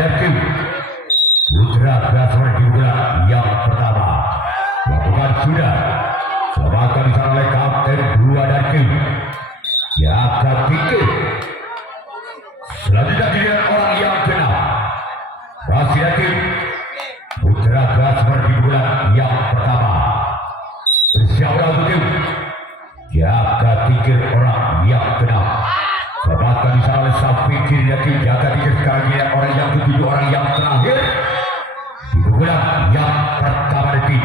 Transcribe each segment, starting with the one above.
Yakin Putra Gaswar di bulan yang pertama lakukan sudah selamatkan di sana oleh Kapten Dua dan Kim Jaka Tinggi. Selanjutnya dilihat orang yang kenal masih Yakin Putra Gaswar di bulan yang pertama bersiaplah untuk Kim Jaka Tinggi orang yang kenal. Selamatkan di sana oleh Sapikir Yakin Jaka Tinggi. Sekarang dilihat orang yang ketujuh orang yang terakhir di bulan yang pertama detik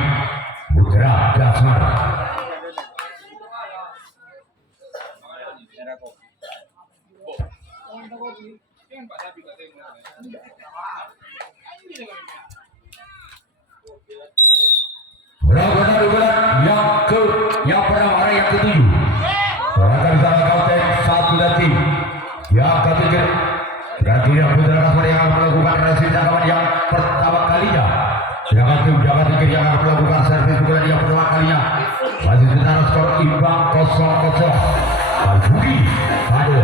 Putra Gaswar. Benar-benar di bulan yang pertama orang yang ketujuh. Selamatkan di sana Kapten satu detik Jaka Tinggi. Berarti Putra Gaswar yang akan melakukan resi jangkauan yang pertama kalinya. Sedangkan tim Jaka Tinggi yang akan melakukan servis bulan yang pertama kalinya. Masih sekitar skor imbang 0-0. Budi Pada.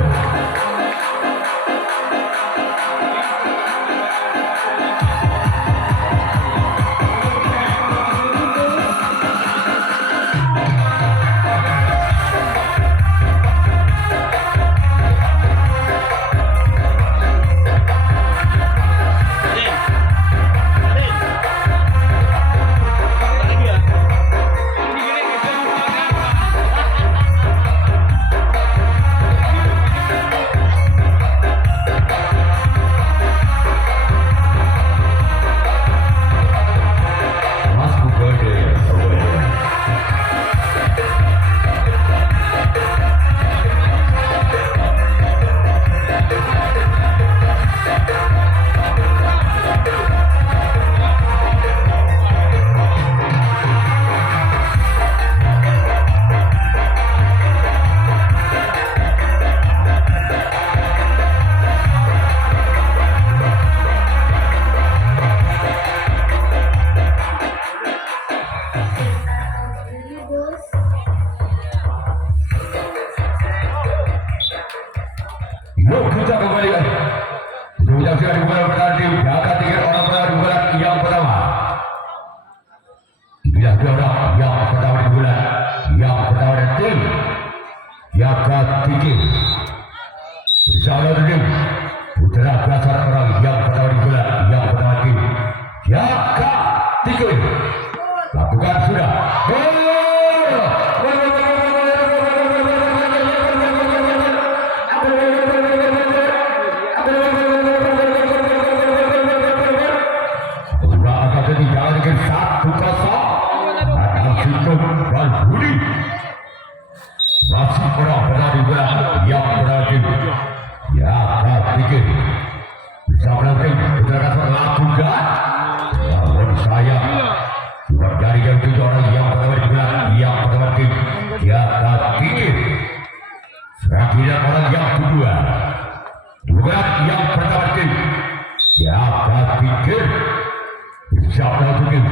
Yuk kita kembali untuk menyaksikan di bulan pertama tim Jaka Tinggi orang pertama di bulan yang pertama. Bila dua orang yang pertama di bulan yang pertama dan tim Jaka Tinggi bersama tim Putra Gaswar orang yang pertama di bulan yang pertama tim Jaka Tinggi. Lakukan sudah. Masih orang pernah di bulan yang berarti Jaka Tinggi bisa melantik Putra Gaswar lakukan. Namun saya buat dari yang tujuh orang yang pertama di bulan yang pertama tim Jaka Tinggi. Selanjutnya orang yang kedua di bulan yang pertama tim Jaka Tinggi bisa melantik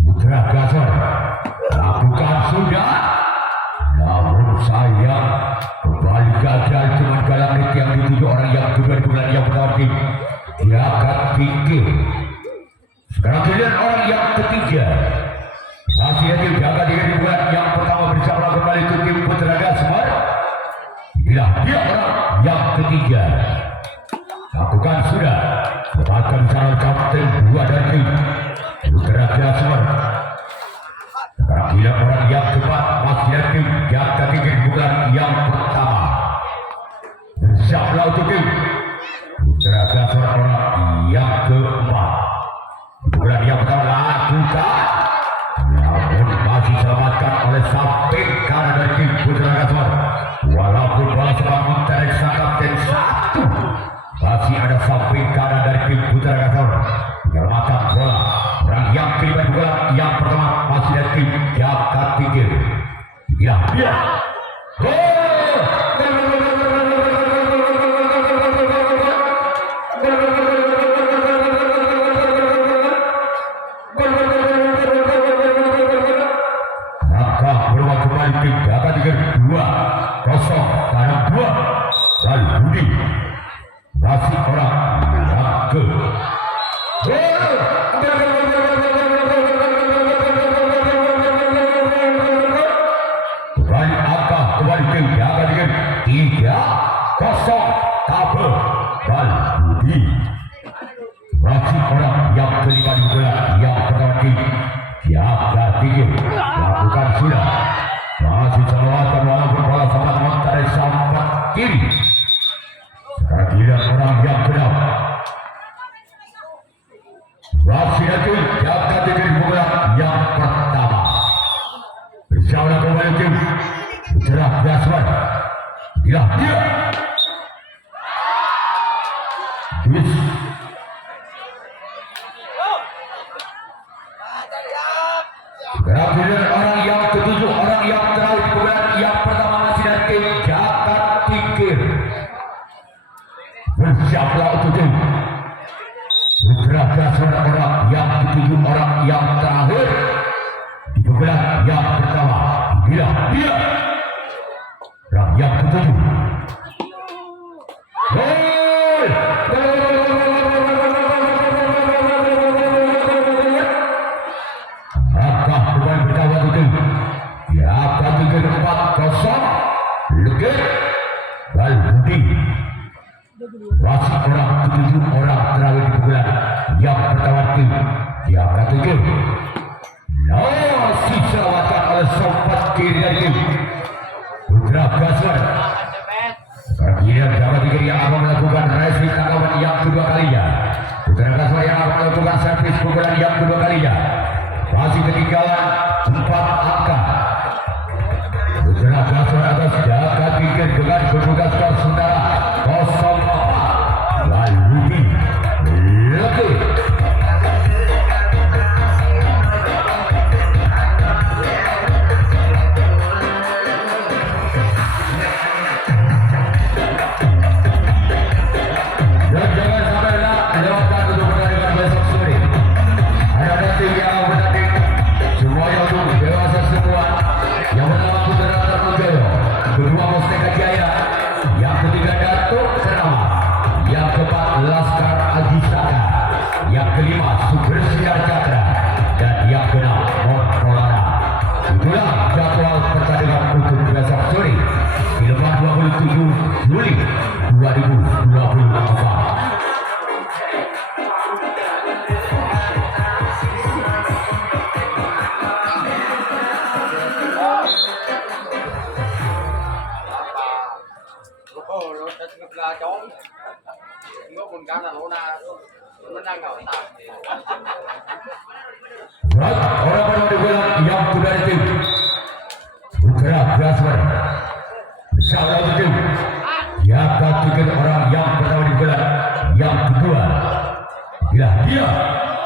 Putra Gaswar lakukan sudah. Namun saya kembali gagal cuma dalam menit yang dituju orang yang kedua di bulan yang pertama tim Jaka Tinggi. Sekarang giliran orang yang ketiga masih tim Jaka Tinggi di bulan yang pertama bersama kembali ke tim Putra Gaswar. Bila dia orang yang ketiga lakukan sudah dapatkan calon Kapten Dua dan tim Putra Gaswar. Sekarang bila orang yang keempat masih tim Jaka Tinggi bulan yang pertama bersiaplah untuk tim Putra Gaswar orang yang keempat bulan yang pertama lakukan. Namun masih selamatkan oleh samping kanan dari tim Putra Gaswar. Walaupun bola sempat menteriksa Kapten satu, masih ada samping kanan dari tim Putra Gaswar menyelamatkan bola. Orang yang kelima bola yang pertama masih dari tim Jaka Tinggi. Ya, ya. Maka bola kembali tim Jaka Tinggi 2-0 karena 2 dan Budi masih orang ke kembali angka kembali ke jaga dengan 3-0 tabel dan Budi masih orang yang kelima di bola yang pertama tim jaga tinggi lakukan sudah masih selawatan walaupun bola sangat mentar sampai kiri sekarang tidak orang yang kedap masih itu jaga tinggi di bola yang pertama bersama kembali tim cerah Gasman dia Luis Kemudian orang yang ketujuh, orang yang terakhir kemudian yang pertama masih dari tim Jakat Tingkir. Bersiaplah untuk tim. Putra Gasman orang yang ketujuh, orang yang terakhir. Di kemudian yang pertama, dia. Orang yang ketujuh. Masih orang ketujuh, orang terakhir di bulan yang pertama tim yang ketujuh. Sisa watan oleh sobat kiri dari tim Putra Gasman. Dia dapat dikiri yang akan melakukan racing tanggapan yang kedua kalinya. Putra Gasman yang akan melakukan servis pukulan yang kedua kalinya. Masih ketinggalan 4 angka. Putra Gasman atas jaga pikir dengan kedudukan saudara 0-4 lalu lebih dan jangan sampai lewatkan untuk pertandingan besok sore. Ada tim yang bertanding semuanya untuk dewasa semua. Yang pertama Putra Tarmanjoyo, kedua Mustaka Jaya, yang ketiga Datuk Serama, yang keempat Laskar Ajisaka, yang kelima Subersiar Cakra, dan yang keenam Montolana. Itulah jadwal pertandingan untuk besok sore, Silva 27 Juli 2024. Orang-orang di bola yang sudah tim Putra Gasman bersama tim jaga tiket orang yang pertama di bola yang kedua bila dia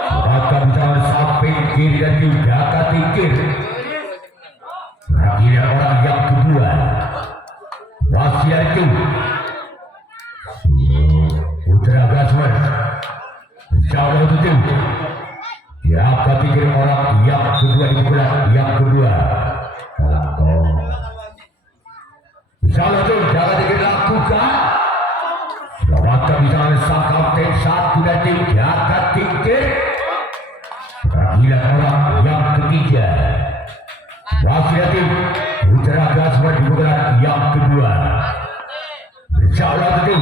akan bisa sampai kiri dan tim jaga tiket akhirnya orang yang kedua masih ada tim Putra Gasman bersama tim jaga pikir orang yang kedua di bulan yang kedua Kalangkong misalnya itu jaga pikir lakukan selamatkan misalnya sang kapten satu dan tim jaga pikir peradilan orang yang ketiga masih tim Putra Gasman di bulan yang kedua misalnya itu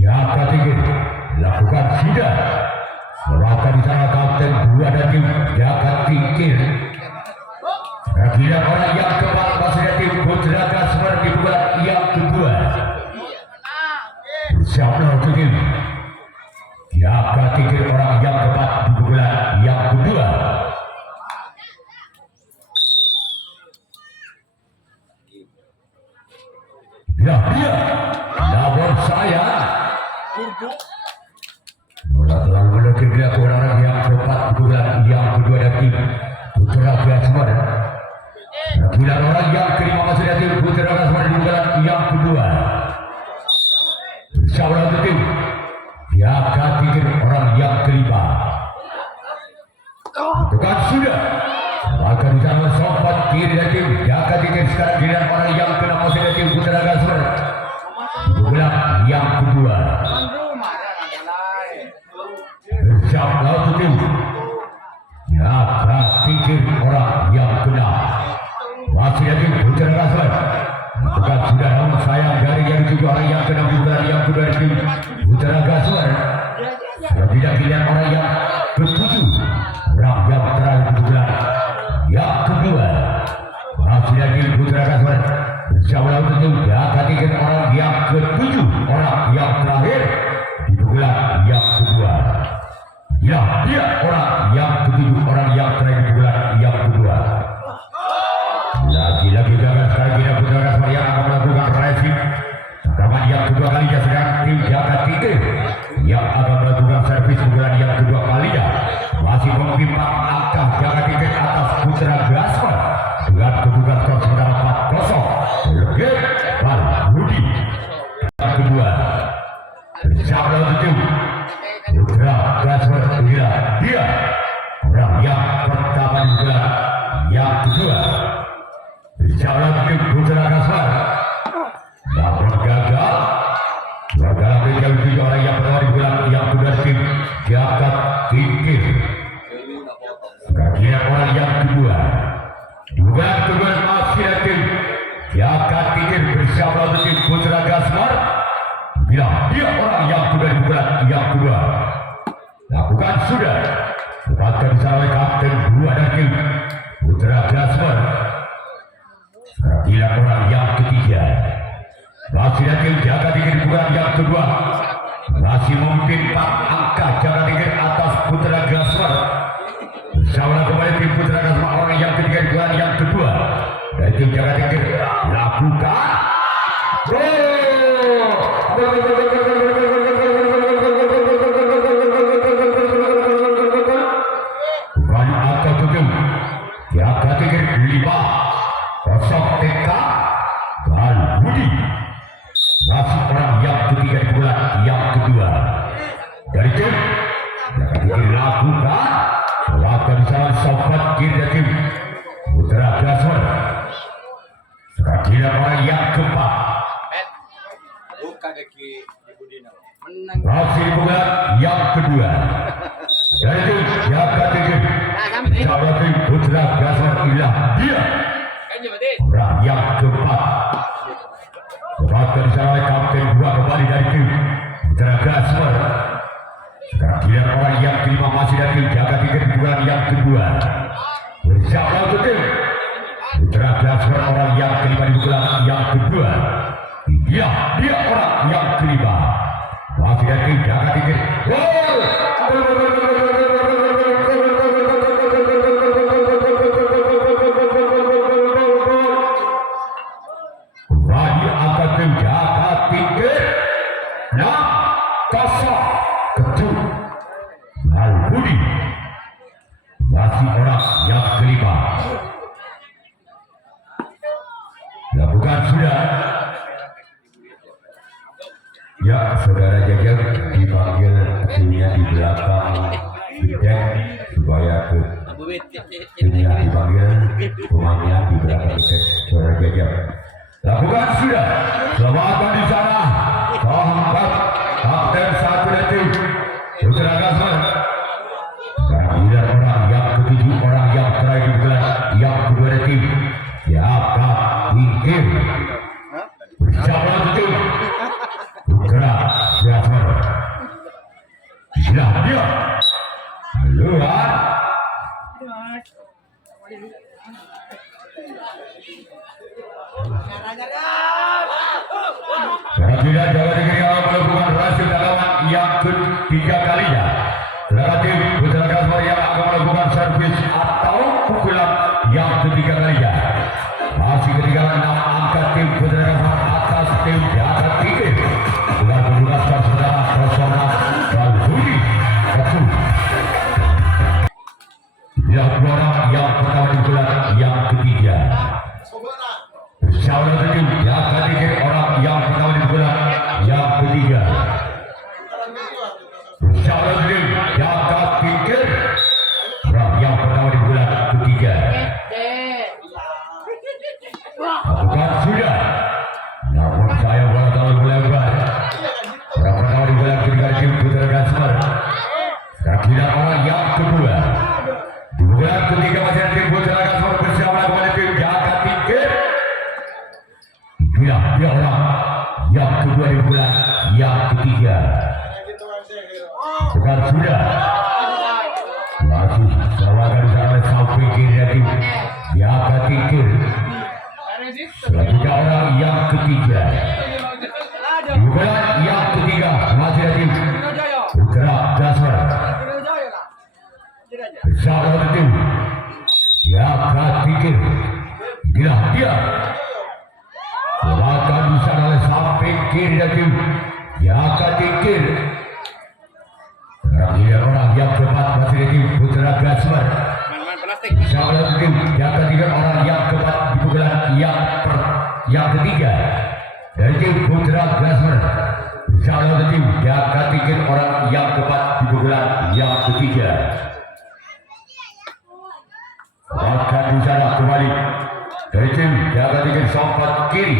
jaga pikir lakukan sidang melakukan di sana kapten dua dan tim jaga pikir. Akhirnya orang yang keempat masih ada tim Putra Gasman di bulan yang kedua. Siaplah untuk tim jaga pikir orang yang keempat di bulan yang kedua. Dia namun saya telah menukir dia ke orang yang keempat bulan yang kedua dan tim Putra Gasman. Bulan orang yang kelima masih ada tim Putra Gasman di bulan yang kedua. Bersama untuk tim jaga pikir orang yang kelima. Bukan sudah. Maka di sana sobat kiri dan tim jaga pikir sekarang giliran orang yang keenam masih ada tim Putra Gasman. Bulan yang kedua. Bersiap laut itu. Ya, pikir orang yang kena. Masih lagi Putra Gaswar. Bukan sudah namun sayang dari yang juga orang yang kena bukan yang kedua itu Putra Gaswar. Tidak pilihan orang yang ketujuh. Orang yang terakhir bulan yang kedua. Masih lagi Putra Gaswar. Bersiap laut itu. Ya, ketiga orang yang ketujuh. Orang yang terakhir di bulan yang kedua. Ya, dia orang yang ketujuh, orang yang terakhir di bulan yang kedua. Lagi-lagi gagal sekarang kita Putra Gaswar yang akan melakukan racing. Rekaman yang kedua kalinya sedang tim jaga tiga yang akan melakukan servis bulan yang kedua kalinya. Masih memimpang angka jaga tiga atas Putra Gaswar dengan kedudukan skor sementara 4-0. Lebih Bal Budi yang kedua. Bersama itu Putra Gaswar dia orang yang pertama juga yang kedua. Bersama itu Putra Gaswar namun gagal. Gagal menjauh tiga orang yang pertama di bulan yang kedua tim jagat tinggi. Kajian orang yang kedua di bulan kedua masih tim jagat tinggi bersama tim Putra Gaswar. Bila dia orang yang kedua di bulan yang kedua lakukan sudah dapatkan disarawai kapten dua dan tim Putra Gaswar. Bila orang yang ketiga masih tim jaga tinggi di bulan yang kedua masih memimpin 4 angka jaga tinggi atas Putra Gaswar. Bersama kembali tim Putra Gaswar orang yang ketiga di bulan yang kedua dan tim jaga tinggi lakukan kembali angka 7 jaga tinggi 5-0 TK Bal Budi. Masih orang yang ketiga di bulan yang kedua dari tim yang ketiga dilakukan selatan di sana sobat kiri tim Putra Gaswar. Sekarang orang yang keempat masih di bulan yang kedua dari tim yang ketiga sahabat tim Putra Gaswar ilah dia orang yang keempat. Bahkan disarawai kapten dua kembali dari tim Putra Gaswar. Sekarang giliran orang yang kelima masih dari tim jaga tiga di bulan yang kedua. Bersama untuk tim Putra Gaswar orang yang kelima di bulan yang kedua. Dia orang yang kelima masih dari tim jaga tiga. Masih orang yang kelima lakukan sudah. Ya, saudara Jajang dipanggil timnya di belakang bidang supaya ke timnya dipanggil pemainnya di belakang bidang. Saudara Jajang lakukan sudah. Selamatkan di sana tongkat kapten satu dan tim Putra Gaswar. Sekarang orang yang ketujuh orang yang terakhir di bulan yang kedua dari tim siapa pikir bersama tim Putra Gaswar. Silah dia luar sekarang tidak jaga diri melakukan hasil dalaman yang ketiga kalinya. Sekarang tim Putra Gaswar yang akan melakukan servis atau pukulan yang ketiga kalinya. Masih ketinggalan 6 angka tim Putra Gaswar atas tim jaga tinggi dengan mendulaskan saudara Kosona Bal Budi satu. Yang orang yang pertama di bulan yang ketiga. Bersama tim jaga tinggi orang yang pertama di bulan yang ketiga. Bersama tim jaga tinggi orang yang pertama di bulan ketiga. Bukan sudah. Namun saya baru tahu bulan orang pertama di bulan ketiga tim Putra Gaswar. bukan sudah masih serangan di sana sampai kiri dari Yaka Tingkir. Selanjutnya orang yang ketiga bukan yang ketiga masih dari Putra Dasar bersama itu Yaka Tingkir. Gila dia serangan di sana sampai kiri dari Yaka Tingkir. Orang yang keempat masih dari Putra Gasmar. Salah satu yang ketiga orang yang keempat di pukulan yang ketiga dari tim Putra Gasmar. Salah satu yang ketiga orang yang keempat di pukulan yang ketiga. Akan bicara kembali dari tim yang ketiga sompat kiri.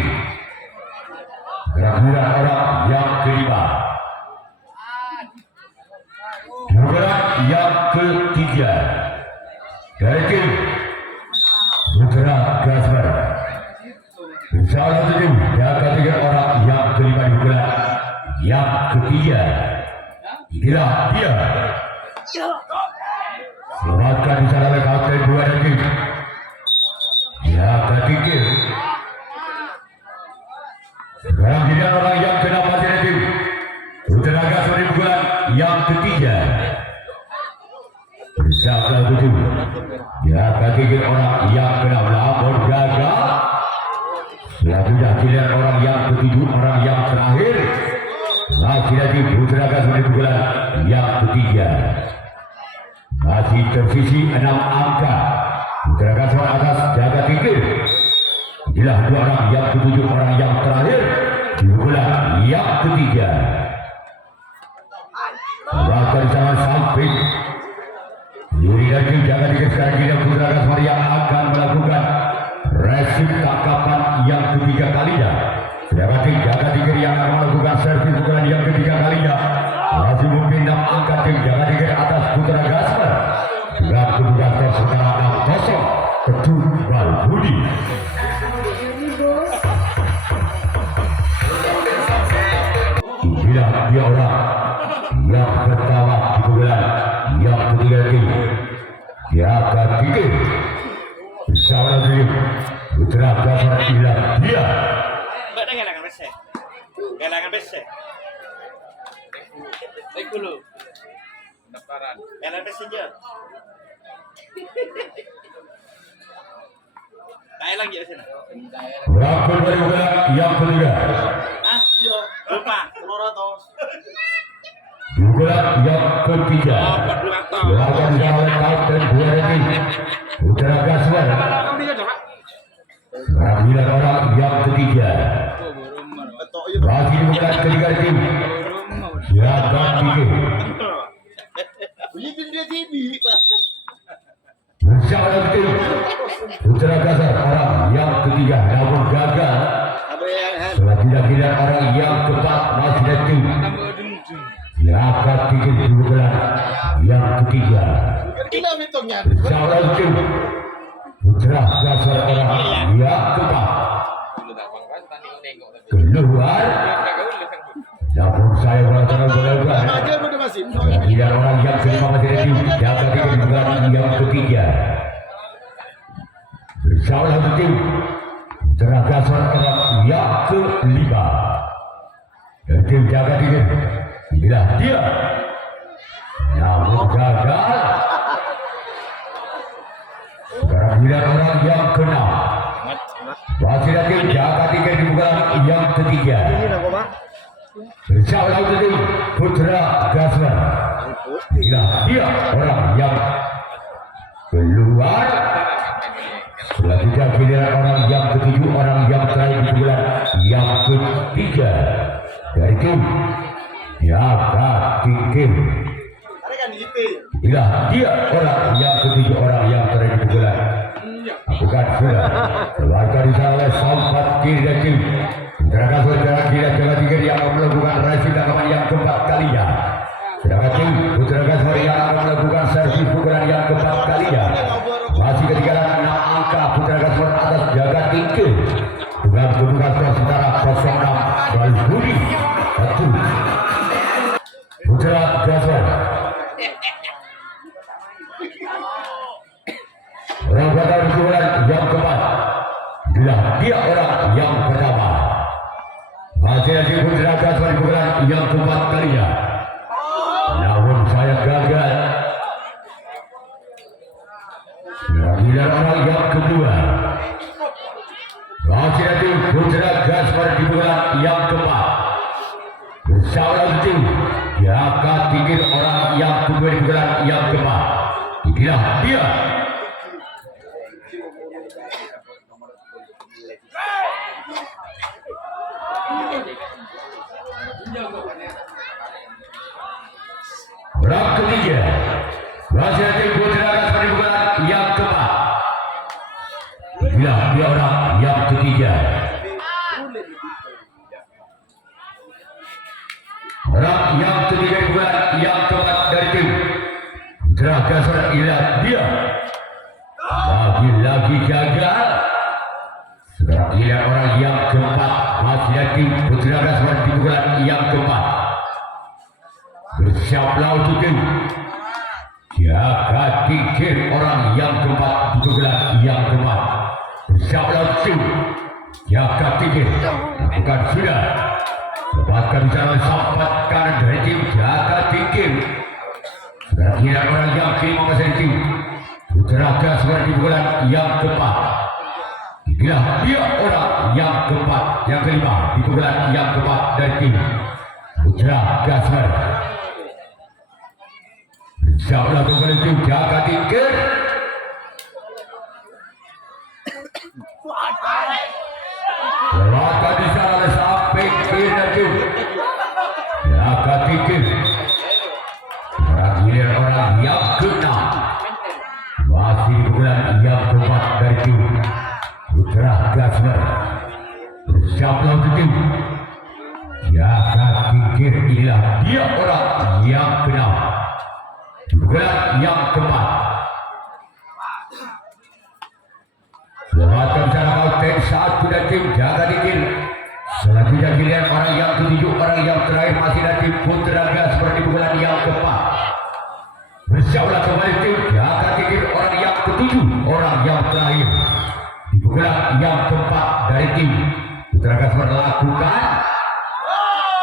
Gerakan orang yang kelima. Pukulan yang ketiga dari tim Putra Gasmar. Salah satu tim yang ketiga orang yang kelima di pukulan yang ketiga. Inilah dia. Selamatkan di sana oleh kapten dua dari tim yang ketiga. Sekarang tidak orang yang kena masih dari tim Putra Gasmar di pukulan yang ketiga. Bersama tujuh ya ketiga orang yang kena melapor gagal. Selanjutnya giliran orang yang ketujuh orang yang terakhir lagi-lagi Putra Gasmar di pukulan yang ketiga. Masih tersisi 6 angka. Putra Gasmar atas jaga tinggi. Inilah dua orang yang ketujuh orang yang terakhir di pukulan yang ketiga. Bahkan jangan sampai Yuri lagi jaga tinggi sekarang tidak Putra Gasmar yang akan melakukan resip tangkapan yang ketiga kalinya. Sedangkan jaga tinggi yang akan melakukan servis pukulan yang ketiga kalinya. Masih memindah angka tim jaga tinggi atas Putra Gasmar. Dengan kedudukan sementara 6-0 Ketumbal Budi. Inilah dia orang yang pertama di pukulan yang ketiga ini. Yaka Tingkir bersama dengan Putra Gasmar. Inilah dia. Galangan besar. Baik dulu. Pendaftaran. Galangan passenger. Tayo lang ya sini. Berapa dari pukulan yang ketiga? Ah, lupa. 200. Pukulan yang ketiga. Silakan oleh kapten dua ini Putra Gasmar. Sembilan orang yang ketiga. Lagi pukulan ketiga tim. Yaka Tingkir. Bersama tim Putra Gasmar orang yang ketiga namun gagal. Selanjutnya orang yang keempat masih ada tim Yaka Tingkir di pukulan yang ketiga. Bersama tim Putra Gasmar orang yang keempat keluar. Namun saya melakukan gol-gol. Tidak orang yang kelima masih ada tim Yaka Tingkir di pukulan yang ketiga. Bersama satu tim Putra Gasmar orang yang kelima. Dan tim Yaka Tingkir. Inilah dia. Namun gagal. Sekarang giliran orang yang keenam. Masih ada tim Yaka Tingkir di pukulan yang ketiga. Bersama satu tim Putra Gasmar. Inilah dia orang yang keluar. Selanjutnya giliran orang yang ketujuh orang yang terakhir di bulan yang ketiga dari tim Yaka Tingkir. Inilah dia orang yang ketujuh orang yang terakhir di bulan. Bukan sudah. Keluarga di sana oleh sompat kiri dari tim Putra Gasmar jalan kiri Yaka Tingkir yang melakukan resip tangkapan yang keempat kalinya. Sedangkan tim Putra Gasmar yang akan melakukan servis pukulan yang keempat kalinya. Masih ketinggalan 6 angka Putra Gasmar atas Yaka Tingkir dengan kedudukan sementara 0-6 Budi 1. Putra Gasmar Orang bakal pukulan yang keempat. Inilah dia orang yang pertama. Masih Putra Gaswar pukulan yang keempat kalinya. Namun saya gagal. Giliran orang yang kedua. Masih Putra Gaswar di pukulan yang keempat. Bersama itu dia akan tinggal orang yang kedua di pukulan yang keempat. Inilah dia. Orang ketiga masih ada Putra Gaswar di pukulan yang keempat. Inilah dia orang yang ketiga. Orang yang ketiga di pukulan yang keempat dari tim Putra Gaswar. Inilah dia. Lagi-lagi gagal. Giliran orang yang keempat masih lagi Putra Gaswar di pukulan yang keempat. Bersiaplah untuk tim jaga tingkir orang yang keempat di pukulan yang keempat. Bersiaplah untuk tim jaga tingkir. Lakukan sudah. Lepaskan cara sampatkan dari tim jaga tingkir. Giliran orang yang kelima masih tim Putra Gaswar di pukulan yang keempat. Inilah dia orang yang keempat, yang kelima di pukulan yang keempat dari tim Putra Gaswar. Siaplah kembali tim jaga tingkir. Berlaku di sana sampai kiri tim jaga tingkir. Giliran orang yang keenam masih di pukulan yang keempat dari tim Putra Gaswar. Bersiaplah untuk tim jaga tingkir. Inilah dia orang yang keenam di pukulan yang keempat. Selamatkan sana kauten satu dan tim jaga tingkir. Selanjutnya giliran orang yang ketujuh, orang yang terakhir masih dari tim Putra Gaswar di pukulan yang keempat. Bersiaplah kembali tim jaga tingkir orang yang ketujuh, orang yang terakhir di pukulan yang keempat dari tim Putra Gaswar. Lakukan.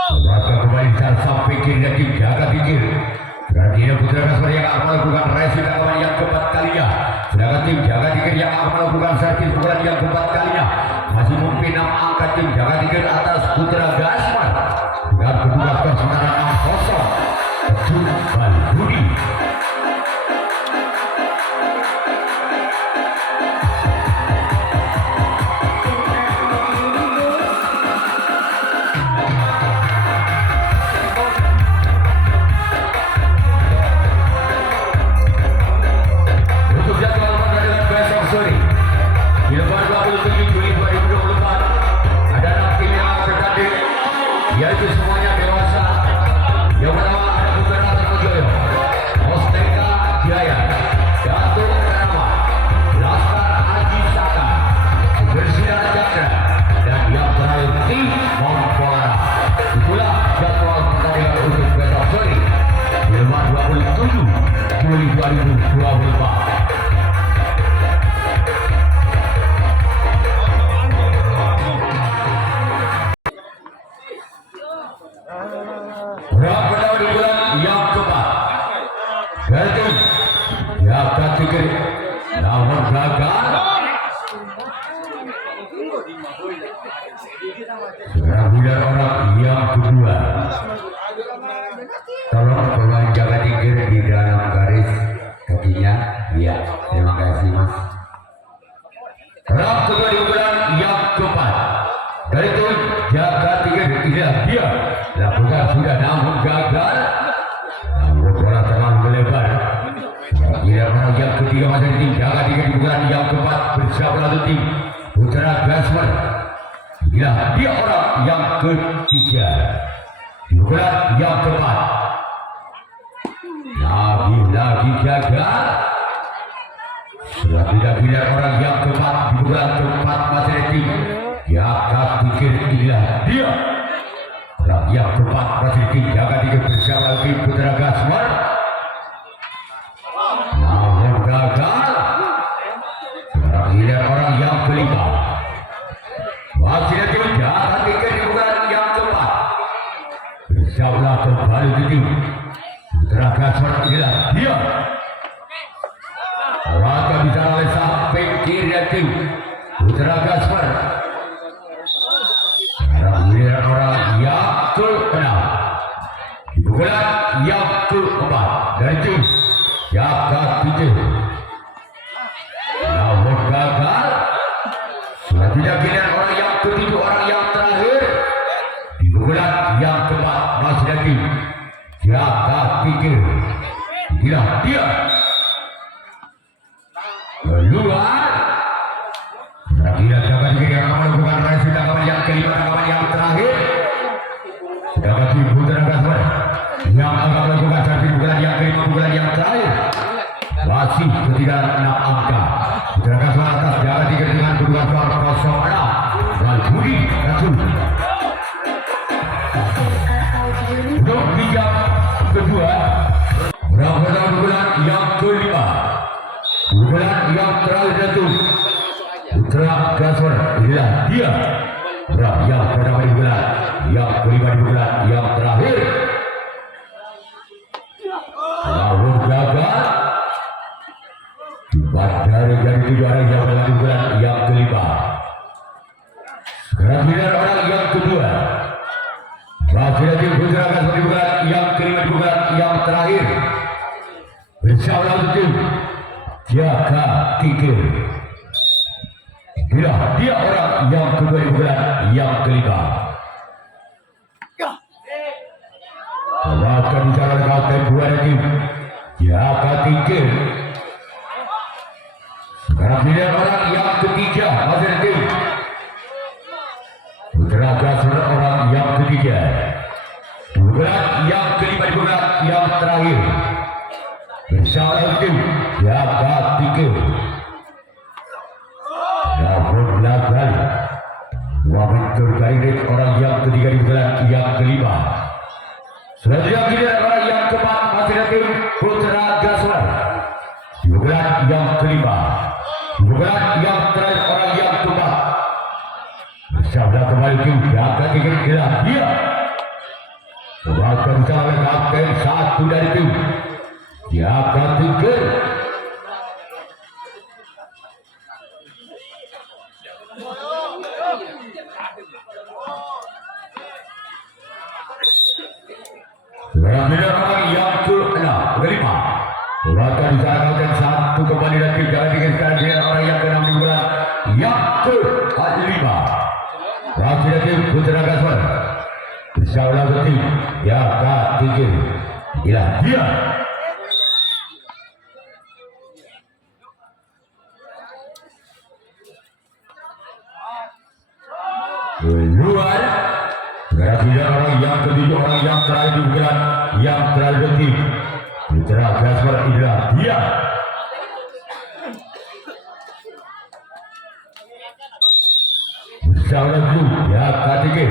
Selamatkan kembali sana sampai kiri dan tim jaga tingkir. Berarti Putra Gaswar yang akan melakukan resi lawan yang keempat kalinya. Sedangkan tim jaga tingkir yang akan melakukan servis pukulan yang keempat kalinya. Masih memimpin angkat tim jaga tingkir atas Putra Gaswar dengan kedudukan sementara 6-0. Jubal Budi. Yaitu semuanya dewasa. Yang pertama ada Putra Termojoyo, Mosteka Jaya, Datuk Karama, Laskar Haji Saka, Bersinar Cakra, dan yang terakhir tim Montpellier. Itulah jadwal pertandingan untuk besok sore, Jumat 27 Juli 2024. Berapa tahun di bulan yang keempat. Gantung jaga tingkir namun gagal. Sekarang bulan orang yang kedua. Tolong pemain jaga tingkir di dalam garis kakinya. Ya, terima kasih mas. Berapa kedua di bulan yang keempat. Dari itu jaga tingkir dia lakukan sudah namun gagal. Namun bola terlalu melebar. Kira orang yang ketiga masih tim jaga tingkir di bulan yang keempat. Bersiaplah untuk tim Putra Gaswar. Inilah dia orang yang ketiga di bulan yang keempat. Lagi gagal. Selanjutnya giliran orang yang keempat di bulan keempat masih tim jaga tingkir. Inilah dia yang keempat masih tim jaga tingkir bersama tim Putra Gaswar. Putra Gasper inilah dia. Laga bicara oleh sampai kiri dan kiri. Putra Gasper. Orang yang ke-6. Bulan yang ke-4 dari tim Jaga Tinggi. Namun gagal. Sudah tidak kira orang yang ke-7, orang yang terakhir. Di bulan yang ke-4 masih lagi Jaga Tinggi. Inilah dia. Keluar. Kira Jaga Tinggi yang melakukan resi tanggapan yang kelima, tanggapan yang terakhir. Dapat Putra Gasper yang akan melakukan satu bulan yang kelima, bulan yang terakhir. Masih ketika 6 angka. Putra Gasper atas Jaga Tinggi dengan kedua skor 0-6. Dan Budi Rasul. Untuk liga kedua, berapa bulan yang kelima, bulan yang terakhir itu Putra Gasper inilah dia. Yang pertama di bulan yang kelima di bulan yang terakhir. Namun gagal. Dari 7 orang yang pertama di bulan yang kelima. Sekarang biar orang yang kedua. Masih lagi Putra Gasper di bulan yang kelima di bulan yang terakhir. Bersama tim Jaga Tinggi. Dia orang yang kedua di bulan yang kelima. Akan bicara dengan dua lagi Jaga Tinggi. Sekarang dia orang yang ketiga masih lagi Putra Gasper orang yang ketiga. Bulan yang kelima di bulan yang terakhir. Bersama tim Jaga Tinggi. Namun gagal. Momentum kali orang yang ketiga di bulan yang kelima. Selanjutnya kita orang yang keempat masih lagi Putra Gasper. Di bulan yang kelima. Di bulan yang terakhir orang yang keempat. Bersama kembali tim Jaga Tinggi adalah dia. Bahkan bersama kapten satu dari tim Jaga Tinggi. Orang yang ke-6, kelima. Bahkan disarankan satu kembali lagi Jaga Tinggi sekarang dia orang yang ke-6 di bulan yang ke-5. Masih lagi Putra Gasper. Bersama tim Jaga Tinggi. Inilah dia. Keluar. Sekarang dia orang yang ke-7, orang yang terakhir di bulan yang terakhir detik. Putra Gasper inilah dia. Bersama tim Jaga Tinggi.